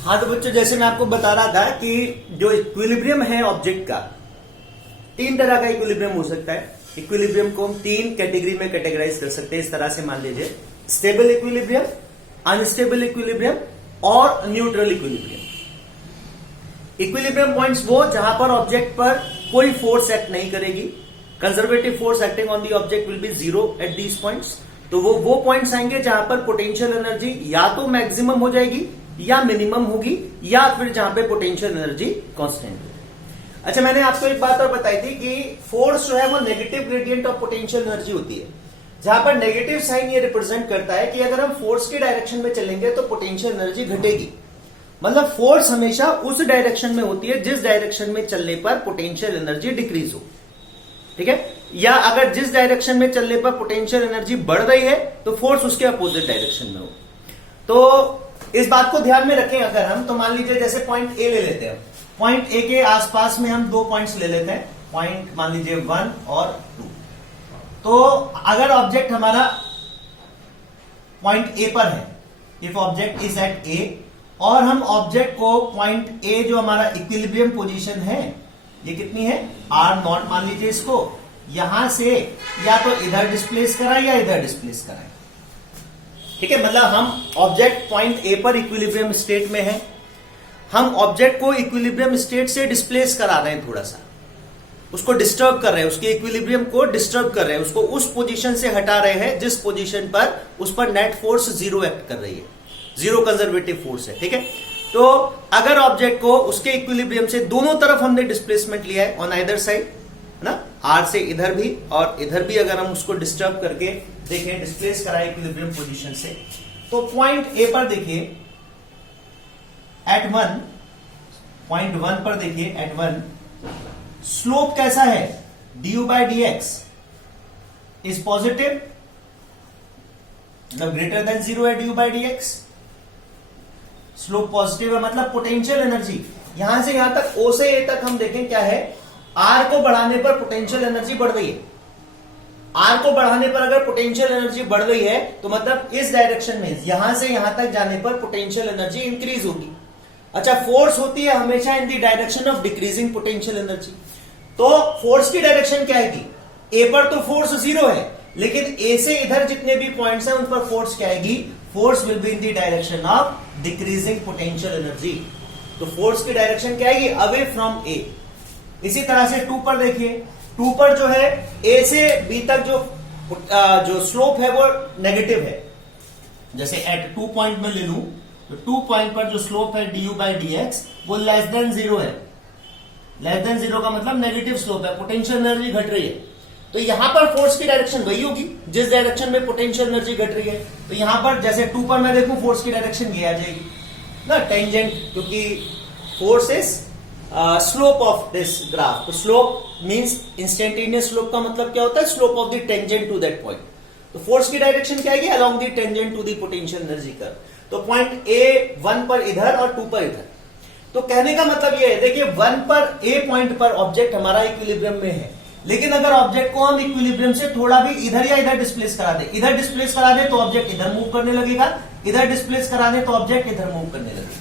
हाँ तो बच्चों, जैसे मैं आपको बता रहा था कि जो इक्विलिब्रियम है ऑब्जेक्ट का, तीन तरह का इक्विलिब्रियम हो सकता है। इक्विलिब्रियम को हम तीन कैटेगरी में कैटेगराइज कर सकते हैं। इस तरह से मान लीजिए, स्टेबल इक्विलिब्रियम, अनस्टेबल इक्विलिब्रियम और न्यूट्रल इक्विलिब्रियम। इक्विलिब्रियम पॉइंट्स वो जहां पर ऑब्जेक्ट पर कोई फोर्स एक्ट नहीं करेगी। Conservative force acting on the object will be zero at these points. तो वो पॉइंट्स आएंगे जहां पर पोटेंशियल एनर्जी या तो मैक्सिमम हो जाएगी या मिनिमम होगी, या फिर जहां पे पोटेंशियल एनर्जी कांस्टेंट होगी। अच्छा, मैंने आपको एक बात और बताई थी कि फोर्स जो है वो negative gradient of potential energy होती है। जहां पर नेगेटिव साइन ये रिप्रेजेंट करता है कि अगर हम फोर्स के डायरेक्शन में चलेंगे तो पोटेंशियल एनर्जी घटेगी। मतलब फोर्स हमेशा उस डायरेक्शन में होती है जिस डायरेक्शन में चलने पर पोटेंशियल एनर्जी डिक्रीज हो। ठीक है, या अगर जिस डायरेक्शन में चलने पर पोटेंशियल एनर्जी बढ़ रही है तो फोर्स उसके अपोजिट डायरेक्शन में हो। तो इस बात को ध्यान में रखें। अगर हम, तो मान लीजिए जैसे पॉइंट ए ले लेते हैं, पॉइंट ए के आसपास में हम दो पॉइंट्स ले लेते हैं, पॉइंट मान लीजिए 1 और 2। तो अगर ऑब्जेक्ट हमारा पॉइंट ए पर है, इफ ऑब्जेक्ट इज एट ए, और हम ऑब्जेक्ट को पॉइंट ए जो हमारा इक्विलिब्रियम पोजीशन है, ये कितनी है, r0 मान लीजिए इसको, यहां से या तो इधर डिस्प्लेस कराए या इधर डिस्प्लेस कराए। ठीक है, मतलब हम ऑब्जेक्ट पॉइंट ए पर इक्विलिब्रियम स्टेट में है, हम ऑब्जेक्ट को इक्विलिब्रियम स्टेट से डिस्प्लेस करा रहे हैं, थोड़ा सा उसको डिस्टर्ब कर रहे हैं, उसके इक्विलिब्रियम को डिस्टर्ब कर रहे हैं, उसको उस पोजीशन से हटा रहे हैं जिस पोजीशन पर उस पर नेट फोर्स जीरो एक्ट कर रही है, जीरो कंजर्वेटिव फोर्स है। ठीक है, तो अगर ऑब्जेक्ट को उसके इक्विलिब्रियम से दोनों तरफ हमने डिस्प्लेसमेंट लिया है, ऑन आइदर साइड, है ना, आर से इधर भी और इधर भी, अगर हम उसको डिस्टर्ब करके देखें, डिस्प्लेस कराए इक्विलिब्रियम पोजीशन से, तो पॉइंट ए पर देखिए एट 1, पॉइंट 1 पर देखिए एट 1, स्लोप कैसा है, du by dx is positive, मतलब ग्रेटर देन 0 है du by dx। Slope positive है, मतलब पोटेंशियल एनर्जी यहां से यहां तक, ओ से ए तक हम देखें क्या है, आर को बढ़ाने पर पोटेंशियल एनर्जी बढ़ रही है। आर को बढ़ाने पर अगर पोटेंशियल एनर्जी बढ़ रही है तो मतलब इस डायरेक्शन में, यहां से यहां तक जाने पर पोटेंशियल एनर्जी इंक्रीज होगी। अच्छा, फोर्स होती है हमेशा in the direction of decreasing potential energy. तो फोर्स की डायरेक्शन क्या आएगी, ए पर तो फोर्स जीरो है, लेकिन ए से इधर जितने भी पॉइंट्स हैं उन पर फोर्स क्या आएगी, force will be in the direction of decreasing potential energy. तो फोर्स की डायरेक्शन क्या आएगी, अवे फ्रॉम ए। इसी तरह से 2 पर देखिए, 2 पर जो है ए से बी तक जो स्लोप है वो नेगेटिव है। जैसे एट 2 पॉइंट में ले लूं तो 2 पॉइंट पर जो स्लोप है du by dx वो लेस देन 0 है। लेस देन 0 का मतलब नेगेटिव स्लोप है, पोटेंशियल एनर्जी घट रही है। तो यहां पर फोर्स की डायरेक्शन वही होगी जिस डायरेक्शन में पोटेंशियल एनर्जी घट रही है। तो यहां पर जैसे 2 पर मैं देखूं, फोर्स की डायरेक्शन ये आ जाएगी ना, टेंजेंट, क्योंकि force is slope of this graph. तो स्लोप मींस इंस्टेंटेनियस स्लोप का मतलब क्या होता है, slope of the tangent to that point. तो फोर्स की डायरेक्शन क्या आएगी, along the tangent to the potential energy curve. तो पॉइंट ए 1 पर इधर और 2 पर इधर। तो कहने का मतलब ये है, देखिए 1 पर, ए पॉइंट पर ऑब्जेक्ट हमारा इक्विलिब्रियम में है, लेकिन अगर ऑब्जेक्ट को हम इक्विलिब्रियम से थोड़ा भी इधर या इधर डिस्प्लेस करा दे, इधर डिस्प्लेस करा दे तो ऑब्जेक्ट इधर मूव करने लगेगा, इधर डिस्प्लेस करा दे तो ऑब्जेक्ट इधर मूव करने लगेगा।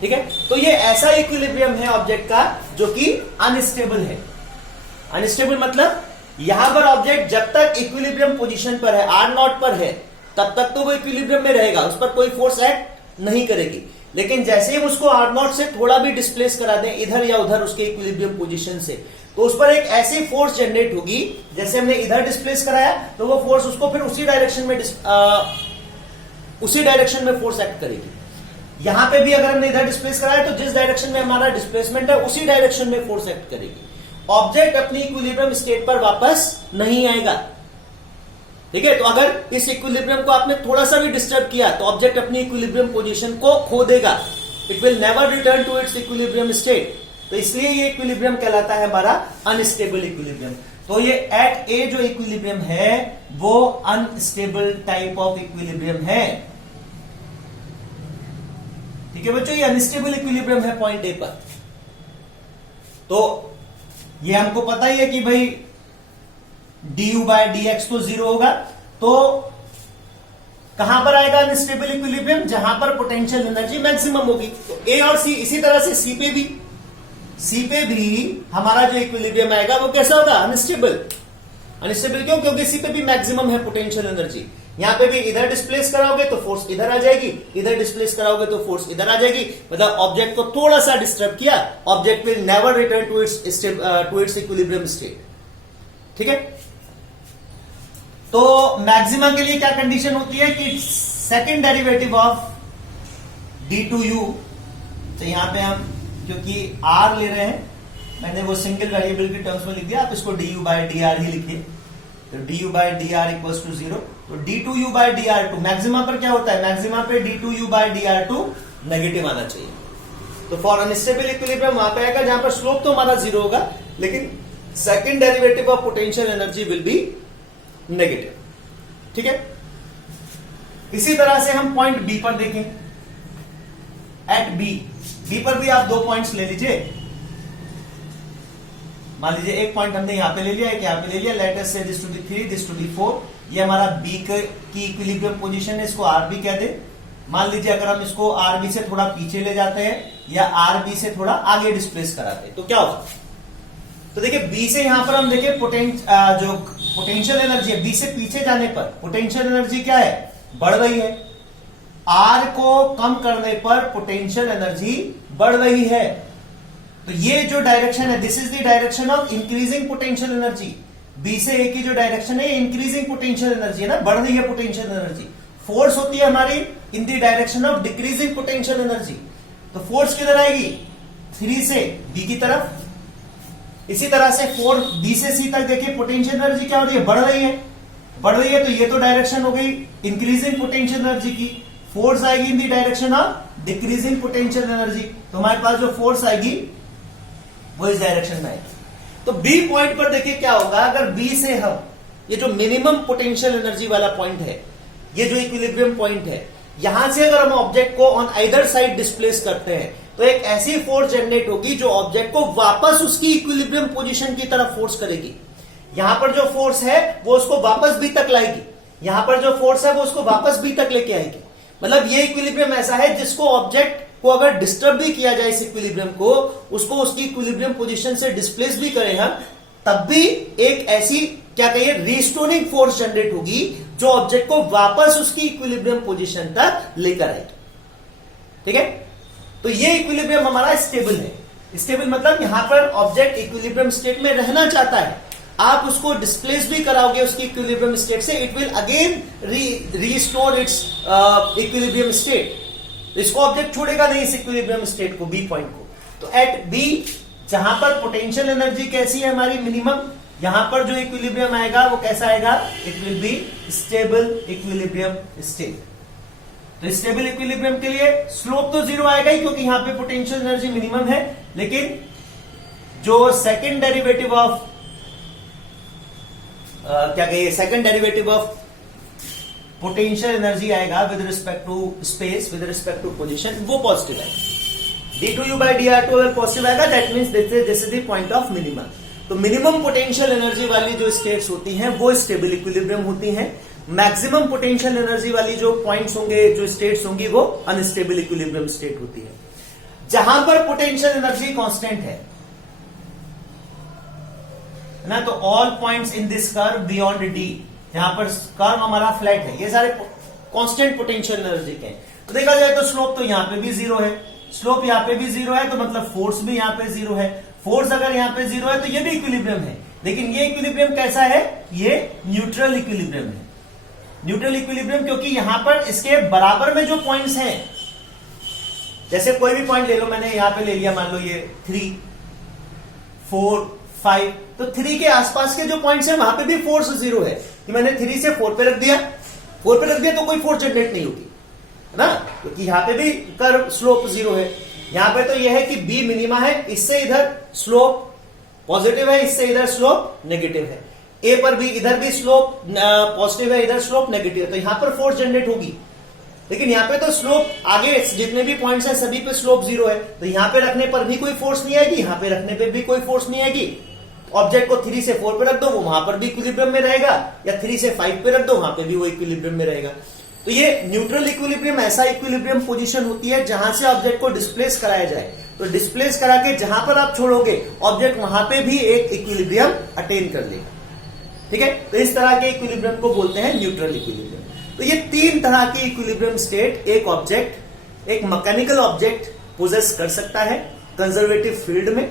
ठीक है, तो ये ऐसा इक्विलिब्रियम है ऑब्जेक्ट का जो कि अनस्टेबल है। अनस्टेबल मतलब यहां पर ऑब्जेक्ट जब तक इक्विलिब्रियम पोजीशन पर है, r0 पर है, तब तक तो वो इक्विलिब्रियम में रहेगा, उस पर कोई फोर्स एक्ट नहीं करेगी। लेकिन जैसे ही उसको r0 से थोड़ा भी डिस्प्लेस करा दें इधर या उधर उसके इक्विलिब्रियम पोजीशन से, तो उस पर एक ऐसी फोर्स जनरेट होगी, जैसे हमने इधर डिस्प्लेस कराया तो वो फोर्स उसको फिर उसी डायरेक्शन में फोर्स एक्ट करेगी। यहां पे भी अगर हमने इधर डिस्प्लेस कराया तो जिस डायरेक्शन में हमारा डिस्प्लेसमेंट है उसी डायरेक्शन में फोर्स एक्ट करेगी। ऑब्जेक्ट अपनी इक्विलिब्रियम स्टेट पर वापस नहीं आएगा। ठीक है, तो अगर इस इक्विलिब्रियम को आपने थोड़ा सा भी डिस्टर्ब किया तो ऑब्जेक्ट अपनी इक्विलिब्रियम पोजीशन को खो देगा। It will never return to its equilibrium state. तो इसलिए ये इक्विलिब्रियम कहलाता है हमारा अनस्टेबल इक्विलिब्रियम। तो ये एट ए जो इक्विलिब्रियम है वो अनस्टेबल टाइप ऑफ इक्विलिब्रियम है। ठीक है बच्चों, ये अनस्टेबल इक्विलिब्रियम है पॉइंट ए पर। तो ये हमको पता ही है कि भाई du by dx तो 0 होगा। तो कहां पर आएगा अनस्टेबल इक्विलिब्रियम? जहां पर पोटेंशियल एनर्जी मैक्सिमम होगी। तो ए और सी, इसी तरह से सी पे भी हमारा जो इक्विलिब्रियम आएगा वो कैसा होगा? अनस्टेबल। अनस्टेबल क्यों? क्योंकि सी पे भी मैक्सिमम है पोटेंशियल एनर्जी। यहां पे भी इधर डिस्प्लेस कराओगे तो फोर्स इधर आ जाएगी, इधर डिस्प्लेस कराओगे तो फोर्स इधर आ जाएगी। मतलब ऑब्जेक्ट को थोड़ा सा डिस्टर्ब किया, object will never return to its equilibrium state. ठीक है। तो मैक्सिमा के लिए क्या कंडीशन होती है कि सेकेंड डेरिवेटिव ऑफ d2u, तो यहां पे हम क्योंकि r ले रहे हैं, मैंने वो सिंगल वेरिएबल के टर्म्स में लिख दिया, आप इसको du by dr ही लिखिए। तो du by dr equals to 0। तो d2u by dr2 मैक्सिमा पर क्या होता है? मैक्सिमा पे d2u by dr2 नेगेटिव आना चाहिए। तो फॉर अनस्टेबल इक्विलिब्रियम वहां पे आएगा जहां पर स्लोप तो हमारा 0 होगा, लेकिन second derivative of potential energy will be negative. ठीक है। इसी तरह से हम पॉइंट बी पर देखें। एट बी पर भी आप 2 पॉइंट्स ले लीजिए। मान लीजिए एक पॉइंट हमने यहां पे ले लिया, एक यहां पे ले लिया। Let us say this to be 3, this to be 4। ये हमारा बी की इक्विलिब्रियम पोजीशन है, इसको आर बी कहते हैं। मान लीजिए अगर हम इसको आर बी से थोड़ा पीछे ले जाते हैं या आर बी से थोड़ा आगे डिस्प्लेस कराते हैं तो क्या होगा? तो देखिए बी से यहां पर हम देखें जो पोटेंशियल एनर्जी है, बी से पीछे जाने पर पोटेंशियल एनर्जी क्या है? बढ़ रही है। आर को कम करने पर पोटेंशियल एनर्जी बढ़ रही है। तो ये जो डायरेक्शन है, this is the direction of increasing potential energy. B से ए की जो डायरेक्शन है, इंक्रीजिंग पोटेंशियल एनर्जी है ना, बढ़ रही है पोटेंशियल एनर्जी। फोर्स होती है हमारी in the direction of decreasing potential energy. तो फोर्स किधर आएगी? 3 से बी की तरफ। इसी तरह से 4 बी से सी तक देखिए पोटेंशियल एनर्जी क्या हो रही है? बढ़ रही है। बढ़ रही है तो ये तो डायरेक्शन हो गई इंक्रीजिंग पोटेंशियल एनर्जी की। फोर्स आएगी in the direction of decreasing potential energy. तो हमारे पास जो फोर्स आएगी वो इस डायरेक्शन में आएगी। तो बी पॉइंट पर देखिए क्या होगा, अगर बी से हम ये जो मिनिमम पोटेंशियल एनर्जी वाला पॉइंट है, ये जो इक्विलिब्रियम पॉइंट है, यहां से अगर हम ऑब्जेक्ट को ऑन आइदर साइड डिस्प्लेस करते हैं तो एक ऐसी फोर्स जनरेट होगी जो ऑब्जेक्ट को वापस उसकी इक्विलिब्रियम पोजीशन की तरफ फोर्स करेगी। यहां पर जो फोर्स है वो उसको वापस बी तक लाएगी, यहां पर जो फोर्स है वो उसको वापस बी तक लेके आएगी। मतलब ये इक्विलिब्रियम ऐसा है जिसको ऑब्जेक्ट को अगर डिस्टर्ब भी किया जाए इस इक्विलिब्रियम को, उसको उसकी इक्विलिब्रियम पोजीशन से डिस्प्लेस भी करें हम, तब भी एक ऐसी क्या कहिए रिस्टोरिंग फोर्स जनरेट होगी जो ऑब्जेक्ट को वापस उसकी इक्विलिब्रियम पोजीशन तक लेकर आएगी। ठीक है। तो ये इक्विलिब्रियम हमारा स्टेबल है। स्टेबल मतलब यहां पर ऑब्जेक्ट इक्विलिब्रियम स्टेट में रहना चाहता है, आप उसको डिस्प्लेस भी कराओगे उसकी इक्विलिब्रियम स्टेट से, it will again restore it's equilibrium state. इसको ऑब्जेक्ट छोड़ेगा नहीं इस इक्विलिब्रियम स्टेट को, बी पॉइंट को। तो एट बी जहां पर पोटेंशियल एनर्जी कैसी है हमारी? मिनिमम। यहां पर जो इक्विलिब्रियम आएगा वो कैसा आएगा? It will be stable equilibrium state. तो स्टेबल इक्विलिब्रियम के लिए स्लोप तो 0 आएगा ही क्योंकि यहां पे पोटेंशियल एनर्जी मिनिमम है, लेकिन जो सेकेंड डेरिवेटिव ऑफ क्या कहिए second derivative of potential energy आएगा with respect to space, with respect to position, वो पॉजिटिव आएगा। d2u by dr2 अगर पॉजिटिव आएगा that means this is the point of minimum. तो मिनिमम पोटेंशियल एनर्जी वाली जो स्टेट्स होती हैं वो स्टेबल इक्विलिब्रियम होती हैं। मैक्सिमम पोटेंशियल एनर्जी वाली जो पॉइंट्स होंगे, जो स्टेट्स होंगी, वो अनस्टेबल इक्विलिब्रियम स्टेट होती है। जहां पर पोटेंशियल एनर्जी कांस्टेंट है ना, तो all points in this curve beyond D, जहां पर कर्व हमारा फ्लैट है, ये सारे कांस्टेंट पोटेंशियल एनर्जी के हैं। तो देखा जाए तो स्लोप तो यहां पे भी 0 है, स्लोप यहां पे भी 0 है, तो मतलब फोर्स भी यहां पे 0 है। फोर्स अगर यहां पे 0 है तो ये भी इक्विलिब्रियम है, लेकिन ये इक्विलिब्रियम कैसा है? ये न्यूट्रल इक्विलिब्रियम है। न्यूट्रल इक्विलिब्रियम क्योंकि यहां पर इसके बराबर में जो पॉइंट्स हैं, जैसे कोई भी पॉइंट ले लो, मैंने यहां पे ले लिया मान लो ये 3, 4, 5, तो 3 के आसपास के जो पॉइंट्स हैं वहां पे भी फोर्स 0 है कि मैंने 3 से 4 पे रख दिया, 4 पे रख दिया तो कोई फोर्स जनरेट नहीं होगी, है ना, क्योंकि यहां पे भी कर्व स्लोप 0 है। यहां पे तो यह है कि बी मिनिमा है, इससे इधर स्लोप पॉजिटिव है, इससे इधर स्लोप नेगेटिव है। ए पर भी इधर भी स्लोप पॉजिटिव है, इधर स्लोप नेगेटिव है, तो यहां पर फोर्स जनरेट होगी। लेकिन यहां पे तो स्लोप आगे जितने भी पॉइंट्स हैं सभी पे स्लोप 0 है, तो यहां पे रखने पर भी कोई फोर्स नहीं आएगी, यहां पे रखने पे भी कोई फोर्स नहीं आएगी। ऑब्जेक्ट को 3 से 4 पे रख दो, वो वहां पर भी इक्विलिब्रियम में रहेगा, या 3 से 5 पे रख दो, वहां पे भी वो इक्विलिब्रियम में रहेगा। तो ये न्यूट्रल इक्विलिब्रियम ऐसा इक्विलिब्रियम पोजीशन होती है जहां से ऑब्जेक्ट को डिस्प्लेस कराया जाए। तो डिस्प्लेस करा के जहां पर आप छोड़ोगे ऑब्जेक्ट वहां पे भी एक इक्विलिब्रियम अटेन कर लेगा। ठीक है, तो इस तरह के इक्विलिब्रियम को बोलते हैं न्यूट्रल इक्विलिब्रियम। तो ये तीन तरह की इक्विलिब्रियम स्टेट एक ऑब्जेक्ट, एक मैकेनिकल ऑब्जेक्ट पोजेस कर सकता है कंजर्वेटिव फील्ड में।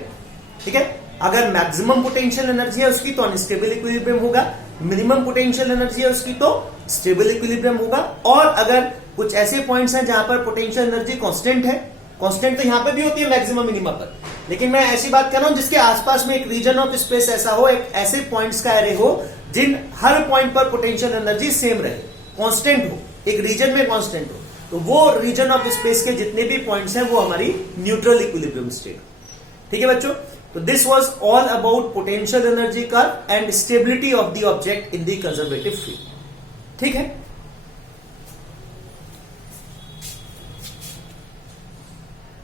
ठीक है, अगर मैक्सिमम पोटेंशियल एनर्जी है उसकी तो अनस्टेबल इक्विलिब्रियम होगा, मिनिमम पोटेंशियल एनर्जी है उसकी तो स्टेबल इक्विलिब्रियम होगा। और अगर कुछ ऐसे पॉइंट्स हैं जहां पर पोटेंशियल एनर्जी कांस्टेंट है, कांस्टेंट तो यहां पे भी होती है मैक्सिमम मिनिमम पर, लेकिन मैं ऐसी बात कर रहा हूं जिसके आसपास में एक रीजन ऑफ स्पेस ऐसा हो, एक ऐसे पॉइंट्स का एरे हो जिन हर पॉइंट पर पोटेंशियल एनर्जी सेम रहे, कांस्टेंट हो, एक रीजन में कांस्टेंट हो, तो वो रीजन ऑफ स्पेस के जितने भी पॉइंट्स हैं वो हमारी न्यूट्रल इक्विलिब्रियम स्टेट। ठीक है बच्चों, तो this was all about potential energy curve and stability of the object in the conservative field. ठीक है।